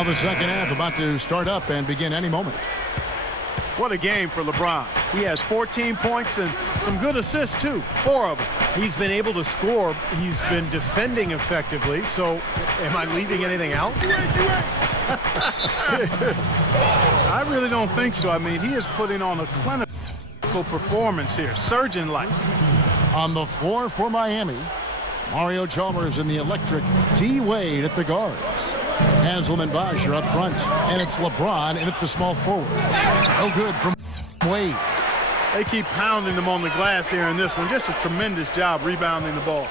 Now the second half about to start up and begin any moment. What a game for LeBron. He has 14 points and some good assists, too. 4 of them. He's been able to score. He's been defending effectively. So, am I leaving anything out? I really don't think so. I mean, he is putting on a clinical performance here. Surgeon-like. On the floor for Miami, Mario Chalmers and the electric D. Wade at the guards. Haslem and Bosh are up front, and it's LeBron in at the small forward. No good from Wade. They keep pounding them on the glass here in this one. Just a tremendous job rebounding the ball.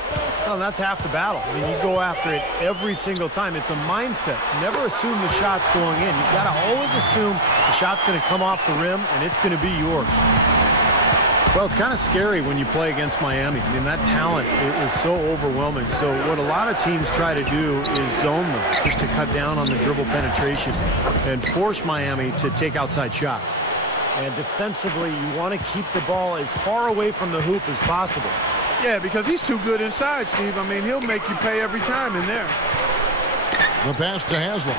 Well, that's half the battle. I mean, you go after it every single time. It's a mindset. Never assume the shot's going in. You've got to always assume the shot's going to come off the rim, and it's going to be yours. Well, it's kind of scary when you play against Miami. I mean, that talent is so overwhelming. So what a lot of teams try to do is zone them, just to cut down on the dribble penetration and force Miami to take outside shots. And defensively, you want to keep the ball as far away from the hoop as possible. Yeah, because he's too good inside, Steve. I mean, he'll make you pay every time in there. The pass to Haslem.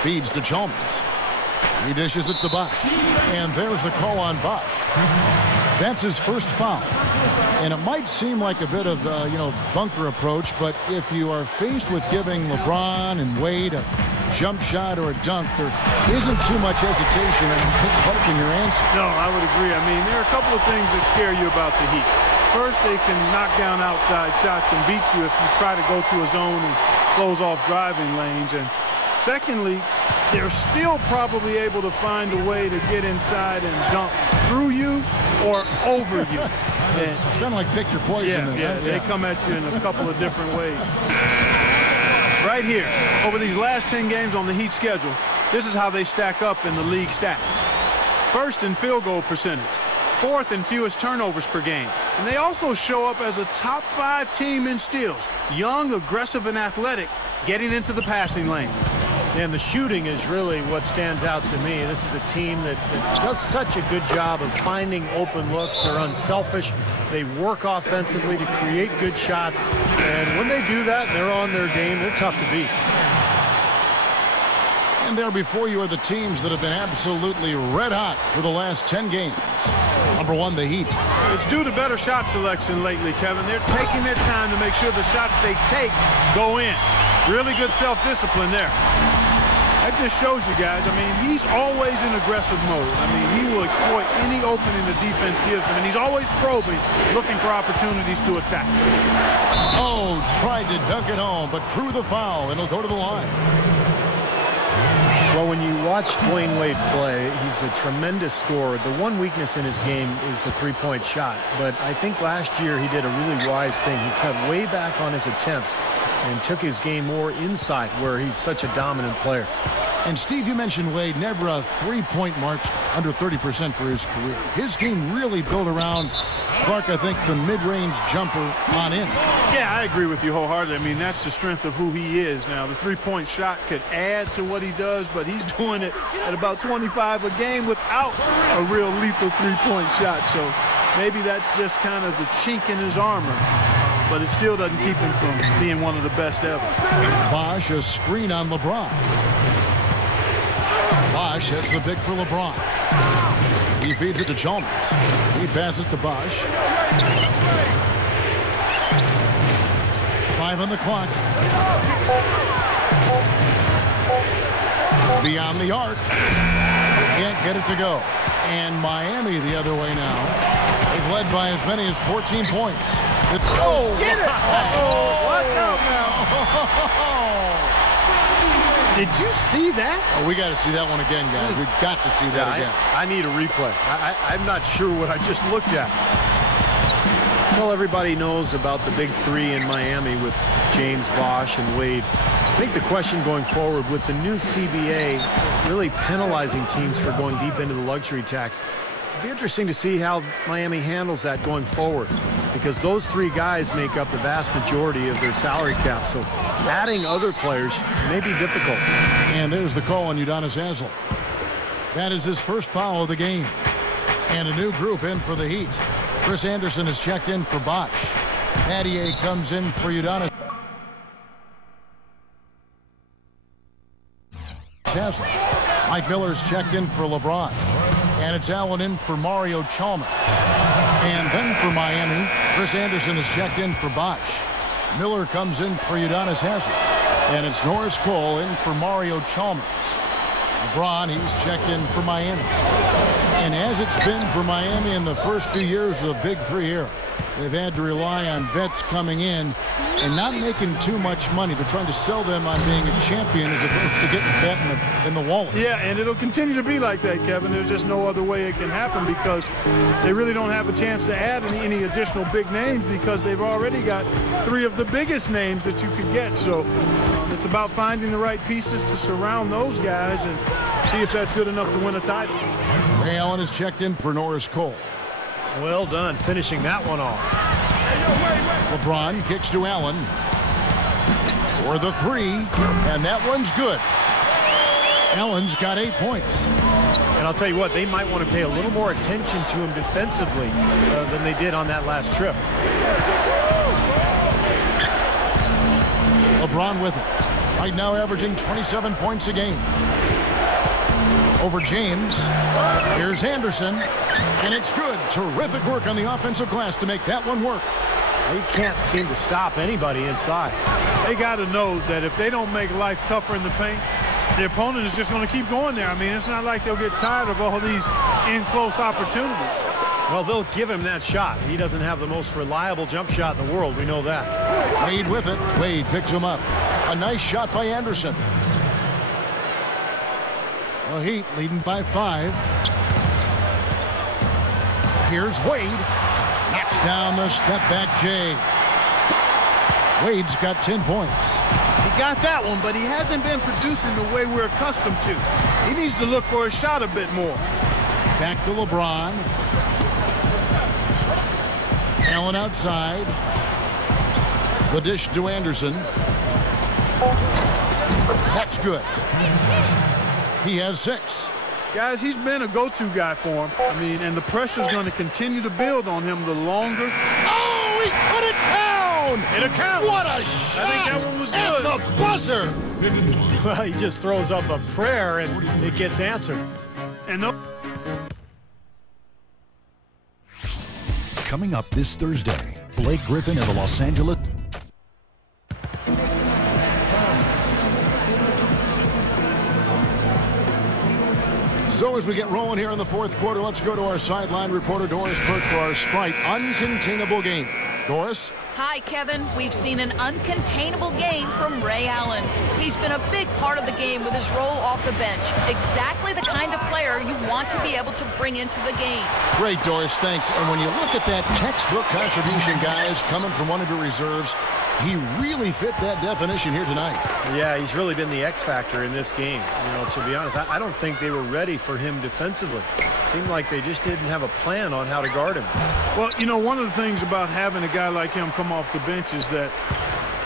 Feeds to Chalmers. He dishes it to Bosh. And there's the call on Bosh. That's his first foul. And it might seem like a bit of, bunker approach, but if you are faced with giving LeBron and Wade a jump shot or a dunk, there isn't too much hesitation in parking your answer. No, I would agree. I mean, there are a couple of things that scare you about the Heat. First, they can knock down outside shots and beat you if you try to go to a zone and close off driving lanes. And secondly, they're still probably able to find a way to get inside and dunk through you or over you. It's kind of like pick your poison. Yeah, they come at you in a couple of different ways. Right here, over these last 10 games on the Heat schedule, this is how they stack up in the league stats. First in field goal percentage, 4th in fewest turnovers per game. And they also show up as a top 5 team in steals. Young, aggressive, and athletic, getting into the passing lane. And the shooting is really what stands out to me. This is a team that does such a good job of finding open looks. They're unselfish. They work offensively to create good shots. And when they do that, they're on their game. They're tough to beat. And there before you are the teams that have been absolutely red hot for the last 10 games. Number 1, the Heat. It's due to better shot selection lately, Kevin. They're taking their time to make sure the shots they take go in. Really good self-discipline there. That just shows you guys, I mean, he's always in aggressive mode. I mean, he will exploit any opening the defense gives him, and he's always probing, looking for opportunities to attack. Oh, tried to dunk it home, but drew the foul, and he'll go to the line. Well, when you watch Dwayne Wade play, he's a tremendous scorer. The one weakness in his game is the three-point shot. But I think last year he did a really wise thing. He cut way back on his attempts and took his game more inside, where he's such a dominant player. And Steve, you mentioned Wade, never a three-point mark under 30% for his career. His game really built around Clark, I think, the mid-range jumper on in. Yeah, I agree with you wholeheartedly. I mean, that's the strength of who he is. Now, the three-point shot could add to what he does, but he's doing it at about 25 a game without a real lethal three-point shot. So maybe that's just kind of the chink in his armor, but it still doesn't keep him from being one of the best ever. Bosh, a screen on LeBron. Bosh hits the pick for LeBron. He feeds it to Chalmers. He passes to Bosh. 5 on the clock. Beyond the arc. Can't get it to go. And Miami the other way now. They've led by as many as 14 points. Get it! What up now? Did you see that? Oh, we got to see that one again, guys. We've got to see that again. I need a replay. I'm not sure what I just looked at. Well, everybody knows about the big three in Miami with James, Bosh, and Wade. I think the question going forward with the new CBA really penalizing teams for going deep into the luxury tax, it'd be interesting to see how Miami handles that going forward, because those three guys make up the vast majority of their salary cap. So adding other players may be difficult. And there's the call on Udonis Haslem. That is his first foul of the game. And a new group in for the Heat. Chris Anderson has checked in for Bosh. Pattier comes in for Udonis. has it. Mike Miller's checked in for LeBron. And it's Allen in for Mario Chalmers. And then for Miami, Chris Anderson is checked in for Bosch. Miller comes in for Udonis Haslem. And it's Norris Cole in for Mario Chalmers. LeBron, he's checked in for Miami. And as it's been for Miami in the first few years of the Big Three era, they've had to rely on vets coming in and not making too much money. They're trying to sell them on being a champion as opposed to getting fat in the wallet. Yeah, and it'll continue to be like that, Kevin. There's just no other way it can happen because they really don't have a chance to add any additional big names because they've already got 3 of the biggest names that you could get. So it's about finding the right pieces to surround those guys and see if that's good enough to win a title. Ray Allen is checked in for Norris Cole. Well done, finishing that one off. LeBron kicks to Allen for the 3, and that one's good. Allen's got 8 points. And I'll tell you what, they might want to pay a little more attention to him defensively than they did on that last trip. LeBron with it. Right now averaging 27 points a game. Over James. Here's Anderson. And it's good. Terrific work on the offensive glass to make that one work. He can't seem to stop anybody inside. They got to know that if they don't make life tougher in the paint, the opponent is just going to keep going there. I mean, it's not like they'll get tired of all these in-close opportunities. Well, they'll give him that shot. He doesn't have the most reliable jump shot in the world. We know that. Wade with it. Wade picks him up. A nice shot by Anderson. The Heat leading by 5. Here's Wade. Knocks down the step-back J. Wade's got 10 points. He got that one, but he hasn't been producing the way we're accustomed to. He needs to look for a shot a bit more. Back to LeBron. Allen outside. The dish to Anderson. That's good. He has 6. Guys, he's been a go-to guy for him. I mean, and the pressure's going to continue to build on him the longer. Oh, he put it down! It'll count. What a shot! I think that one was at good. The buzzer! Well, he just throws up a prayer and it gets answered. And no. Coming up this Thursday, Blake Griffin and the Los Angeles. So as we get rolling here in the 4th quarter, let's go to our sideline reporter, Doris Burke, for our Sprite uncontainable game. Doris? Hi, Kevin. We've seen an uncontainable game from Ray Allen. He's been a big part of the game with his role off the bench. Exactly the kind of player you want to be able to bring into the game. Great, Doris. Thanks. And when you look at that textbook contribution, guys, coming from one of your reserves, he really fit that definition here tonight. Yeah, he's really been the X factor in this game. You know, to be honest, I don't think they were ready for him defensively. Seemed like they just didn't have a plan on how to guard him. Well, you know, one of the things about having a guy like him come off the bench is that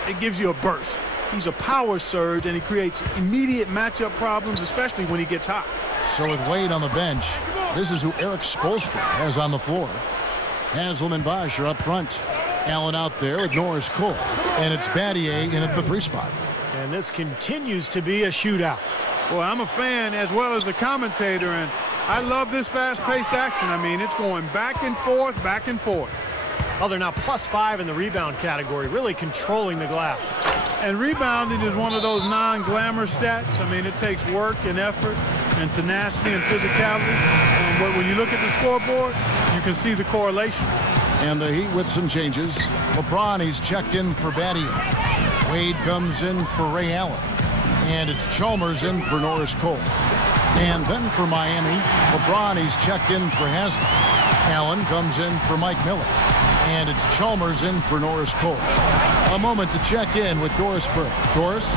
it gives you a burst. He's a power surge, and he creates immediate matchup problems, especially when he gets hot. So with Wade on the bench, this is who Eric Spoelstra has on the floor. Haslem and Bosch are up front. Allen out there with Norris Cole. And it's Battier in at the 3 spot. And this continues to be a shootout. Well, I'm a fan as well as a commentator, and I love this fast-paced action. I mean, it's going back and forth, back and forth. Oh, they're now +5 in the rebound category, really controlling the glass. And rebounding is one of those non-glamour stats. I mean, it takes work and effort and tenacity and physicality. But when you look at the scoreboard, you can see the correlation. And the Heat with some changes. LeBron, he's checked in for Battier. Wade comes in for Ray Allen. And it's Chalmers in for Norris Cole. And then for Miami, LeBron, he's checked in for Haslem. Allen comes in for Mike Miller. And it's Chalmers in for Norris Cole. A moment to check in with Doris Burke. Doris?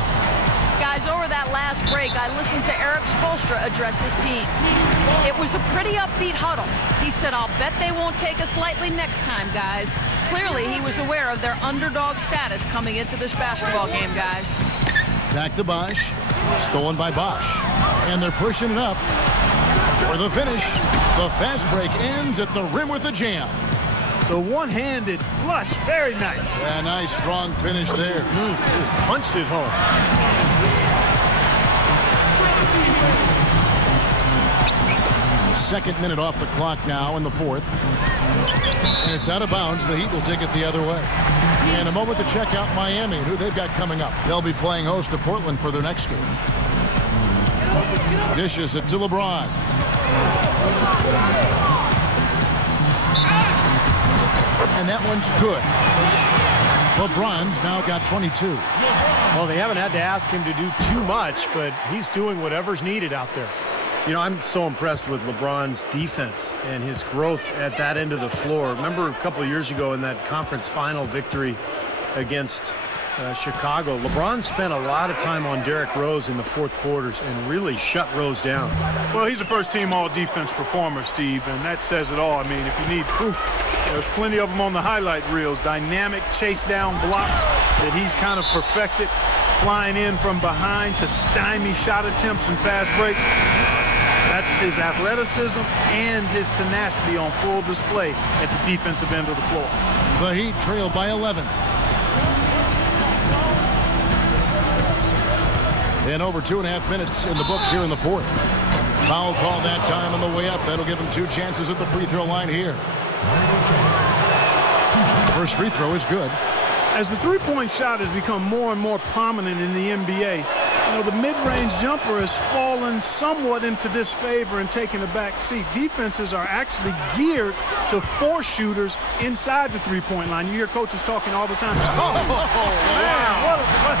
Guys, over that last break, I listened to Eric Spoelstra address his team. It was a pretty upbeat huddle. He said, I'll bet they won't take us lightly next time, guys. Clearly, he was aware of their underdog status coming into this basketball game, guys. Back to Bosch. Stolen by Bosch. And they're pushing it up for the finish. The fast break ends at the rim with a jam. The one-handed flush, very nice. A nice, strong finish there. Punched it home. Second minute off the clock now in the fourth. And it's out of bounds. The Heat will take it the other way. In a moment to check out Miami and who they've got coming up. They'll be playing host to Portland for their next game. Dishes it to LeBron. And that one's good. LeBron's now got 22. Well, they haven't had to ask him to do too much, but he's doing whatever's needed out there. You know, I'm so impressed with LeBron's defense and his growth at that end of the floor. Remember a couple of years ago in that conference final victory against Chicago, LeBron spent a lot of time on Derrick Rose in the fourth quarters and really shut Rose down. Well, he's a first-team all-defense performer, Steve, and that says it all. I mean, if you need proof, there's plenty of them on the highlight reels. Dynamic chase-down blocks that he's kind of perfected, flying in from behind to stymie shot attempts and fast breaks. That's his athleticism and his tenacity on full display at the defensive end of the floor. The Heat trail by 11. And over 2.5 minutes in the books here in the fourth. Foul call that time on the way up. That'll give him 2 chances at the free throw line here. First free throw is good. As the three-point shot has become more and more prominent in the NBA, you know, the mid-range jumper has fallen somewhat into disfavor and taken a back seat. Defenses are actually geared to force shooters inside the three-point line. You hear coaches talking all the time. Oh, man, what a play.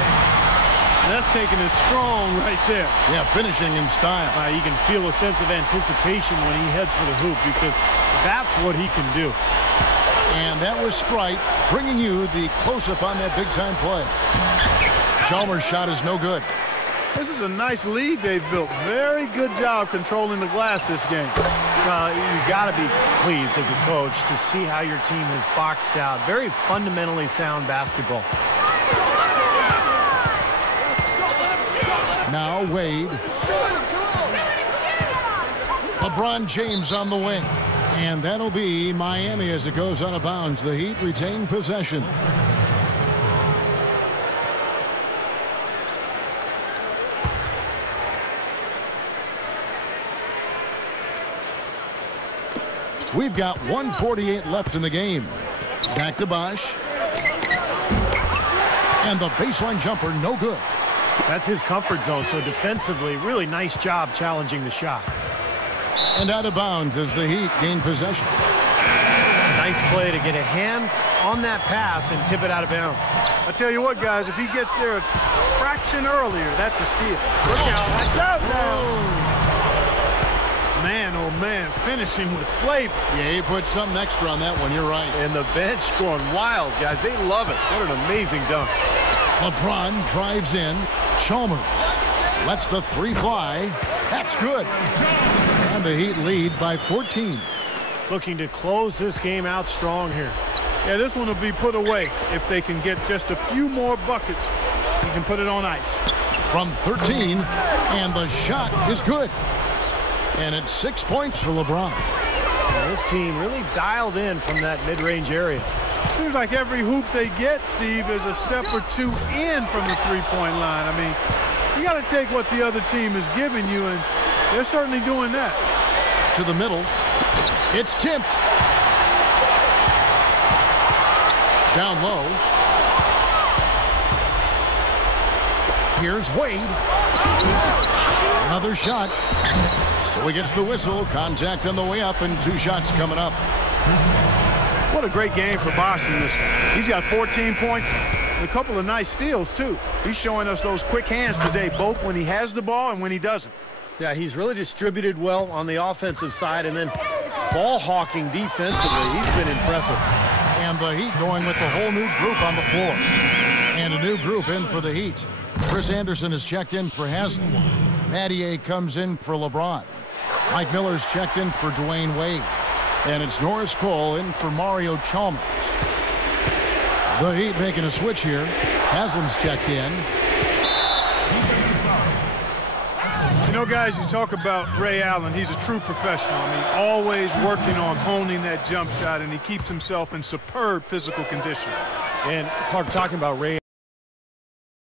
That's taking it strong right there. Yeah, finishing in style. You can feel a sense of anticipation when he heads for the hoop because that's what he can do. And that was Sprite bringing you the close-up on that big-time play. Chalmers' shot is no good. This is a nice lead they've built. Very good job controlling the glass this game. You got to be pleased as a coach to see how your team has boxed out. Very fundamentally sound basketball. Now Wade. LeBron James on the wing. And that'll be Miami as it goes out of bounds. The Heat retain possession. We've got 1:48 left in the game. Back to Bosh. And the baseline jumper, no good. That's his comfort zone, so defensively, really nice job challenging the shot. And out of bounds as the Heat gain possession. Nice play to get a hand on that pass and tip it out of bounds. I tell you what, guys, if he gets there a fraction earlier, that's a steal. Look out, watch out now. Man, oh man, finishing with flavor. Yeah, he put something extra on that one, you're right. And the bench going wild, guys. They love it. What an amazing dunk. LeBron drives in. Chalmers lets the three fly. That's good. And the Heat lead by 14. Looking to close this game out strong here. Yeah, this one will be put away if they can get just a few more buckets. You can put it on ice. From 13, and the shot is good. And it's 6 points for LeBron. Well, this team really dialed in from that mid-range area. Seems like every hoop they get, Steve, is a step or two in from the three-point line. I mean, you got to take what the other team is giving you, and they're certainly doing that. To the middle. It's tipped. Down low. Here's Wade. Another shot. So he gets the whistle. Contact on the way up, and 2 shots coming up. What a great game for Bosh in this one. He's got 14 points and a couple of nice steals, too. He's showing us those quick hands today, both when he has the ball and when he doesn't. Yeah, he's really distributed well on the offensive side, and then ball hawking defensively. He's been impressive. And the Heat going with a whole new group on the floor. And a new group in for the Heat. Chris Anderson is checked in for Haslem. Mattier comes in for LeBron. Mike Miller's checked in for Dwayne Wade. And it's Norris Cole in for Mario Chalmers. The Heat making a switch here. Haslam's checked in. You know, guys, you talk about Ray Allen. He's a true professional. I mean, always working on honing that jump shot, and he keeps himself in superb physical condition. And Clark, talking about Ray